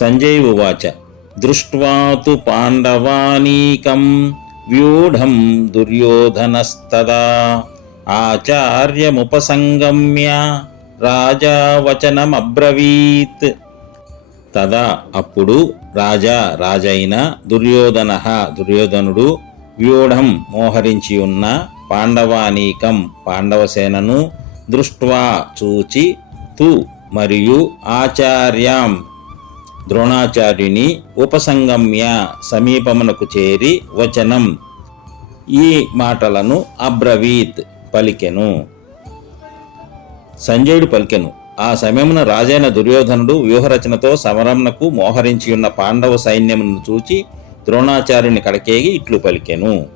సంజయ్ ఉవాచ దృష్ట్వా తు పాండవానీకం వ్యూఢం దుర్యోధనస్తదా ఆచార్యముపసంగమ్య రాజా వచనమబ్రవీత్. తదా అప్పుడు రాజైన దుర్యోధనుడు వ్యూఢం మోహరించి ఉన్న పాండవానీకం పాండవసేనను దృష్ట్వా చూచి తు మరియు ఆచార్యాం ద్రోణాచార్యుని ఉపసంగమ్య సమీపమునకు చేరి వచనం ఈ మాటలను అబ్రవీత్ పలికెను. సంజయుడు పలికెను. ఆ సమయమున రాజైన దుర్యోధనుడు వ్యూహరచనతో సమరమునకు మోహరించి ఉన్న పాండవ సైన్యమును చూచి ద్రోణాచార్యుని కడకేగి ఇట్లు పలికెను.